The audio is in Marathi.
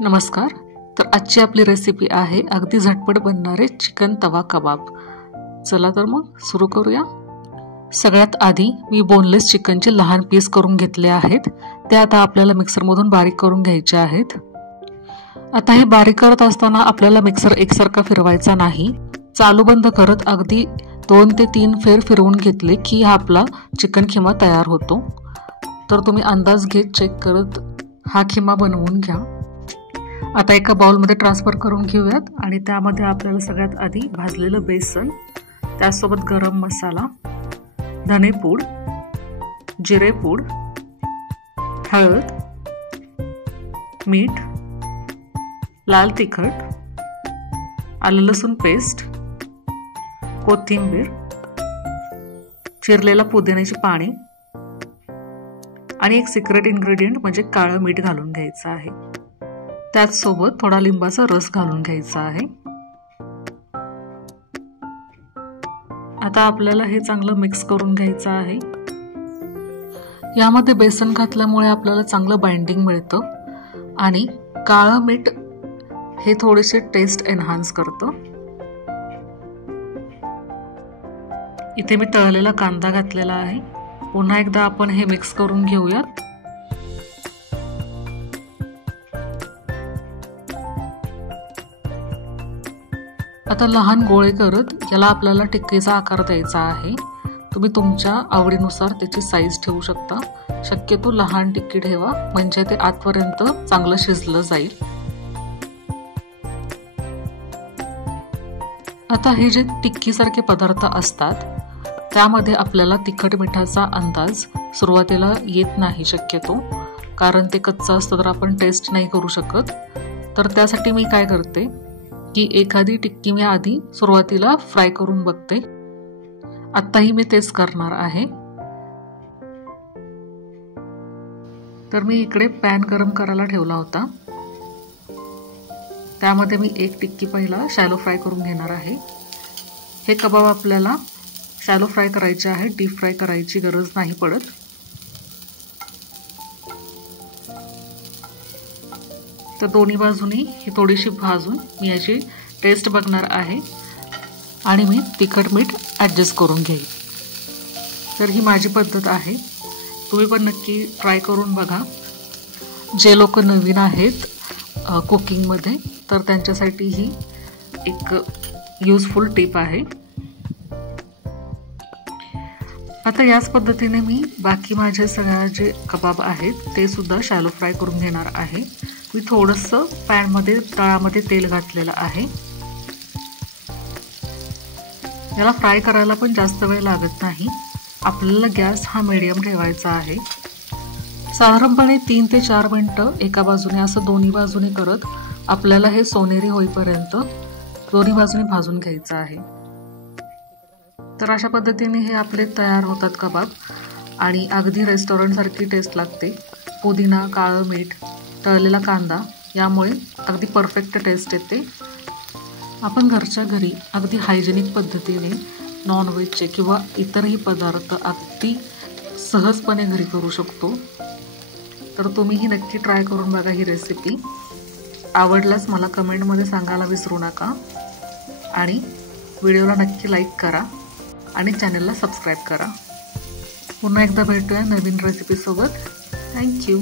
नमस्कार. तर आजची आपली रेसिपी आहे अगदी झटपट बनणारे चिकन तवा कबाब. चला तर मग सुरू करूया. सगळ्यात आधी मी बोनलेस चिकनचे लहान पीस करून घेतले आहेत. ते आता आपल्याला मिक्सरमधून बारीक करून घ्यायचे आहेत. आता हे बारीक करत असताना आपल्याला मिक्सर एकसारखा फिरवायचा नाही. चालू बंद करत अगदी 2 ते 3 फेर फिरवून घेतले की हा आपला चिकन खिमा तयार होतो. तर तुम्ही अंदाज घेत चेक करत हा खिमा बनवून घ्या. आता एका बाउलमध्ये ट्रान्सफर करून घेऊयात आणि त्यामध्ये आपल्याला सगळ्यात आधी भाजलेलं बेसन, त्यासोबत गरम मसाला, धनेपूड, जिरेपूड, हळद, मीठ, लाल तिखट, आलं लसूण पेस्ट, कोथिंबीर, चिरलेला पुदिन्याची पाने आणि एक सिक्रेट इन्ग्रेडियंट म्हणजे काळं मीठ घालून घ्यायचं आहे. त्याचसोबत थोडा लिंबाचा रस घालून घ्यायचा आहे. आता आपल्याला हे चांगलं मिक्स करून घ्यायचं आहे. यामध्ये बेसन घातल्यामुळे आपल्याला चांगलं बाइंडिंग मिळतं आणि काळं मीठ हे थोडेसे टेस्ट एनहान्स करतं. इथे मी तळलेला कांदा घातलेला आहे. पुन्हा एकदा आपण हे मिक्स करून घेऊयात. आता लहान गोळे करत याला आपल्याला टिक्कीचा आकार द्यायचा आहे. तुम्ही तुमच्या आवडीनुसार त्याची साईज ठेवू शकता. शक्यतो लहान टिक्की ठेवा म्हणजे ते आतपर्यंत चांगलं शिजलं जाईल. आता हे जे टिक्कीसारखे पदार्थ असतात त्यामध्ये आपल्याला तिखट मिठाचा अंदाज सुरुवातीला येत नाही शक्यतो, कारण ते कच्चं असतं तर आपण टेस्ट नाही करू शकत. तर त्यासाठी मी काय करते की एखादी टिक्की मी आधी सुरुवातीला फ्राय करून बघते. आत्ताही मी तेच करणार आहे. तर मी इकडे पॅन गरम करायला ठेवला होता. त्यामध्ये मी एक टिक्की पहिला शॅलो फ्राय करून घेणार आहे. हे कबाब आपल्याला शॅलो फ्राय करायचे आहे, डीप फ्राय करायची गरज नाही पडत. तर दोन्ही बाजूनी ही थोडीशी भाजून मी याची टेस्ट बघणार आहे आणि मी तिखट मीठ ॲडजस्ट करून घेईन. तर ही माझी पद्धत आहे. तुम्ही पण नक्की ट्राय करून बघा. जे लोक नवीन आहेत कुकिंगमध्ये तर त्यांच्यासाठी ही एक यूजफुल टिप आहे. आता याच पद्धतीने मी बाकी माझे सगळे जे कबाब आहेत ते सुद्धा शॅलो फ्राय करून घेणार आहे. मी थोडंसं पॅनमध्ये तळामध्ये तेल घातलेलं आहे. याला फ्राय करायला पण जास्त वेळ लागत नाही. आपल्याला गॅस हा मीडियम ठेवायचा आहे. साधारणपणे 3 ते 4 मिनिटं एका बाजूने असं दोन्ही बाजूने करत आपल्याला हे सोनेरी होईपर्यंत दोन्ही बाजूने भाजून घ्यायचं आहे. तर अशा पद्धतीने हे आपले तयार होतात कबाब आणि अगदी रेस्टॉरंटसारखी टेस्ट लागते. पुदिना, काळं मीठ, तळलेला कांदा यामुळे अगदी परफेक्ट टेस्ट येते. आपण घरच्या घरी अगदी हायजेनिक पद्धतीने नॉनव्हेजचे किंवा इतरही पदार्थ अगदी सहजपणे घरी करू शकतो. तर तुम्हीही नक्की ट्राय करून बघा ही रेसिपी. आवडल्यास मला कमेंटमध्ये सांगायला विसरू नका आणि व्हिडिओला नक्की लाईक करा आणि चॅनलला सबस्क्राईब करा. पुन्हा एकदा भेटूया नवीन रेसिपीसोबत. थँक्यू.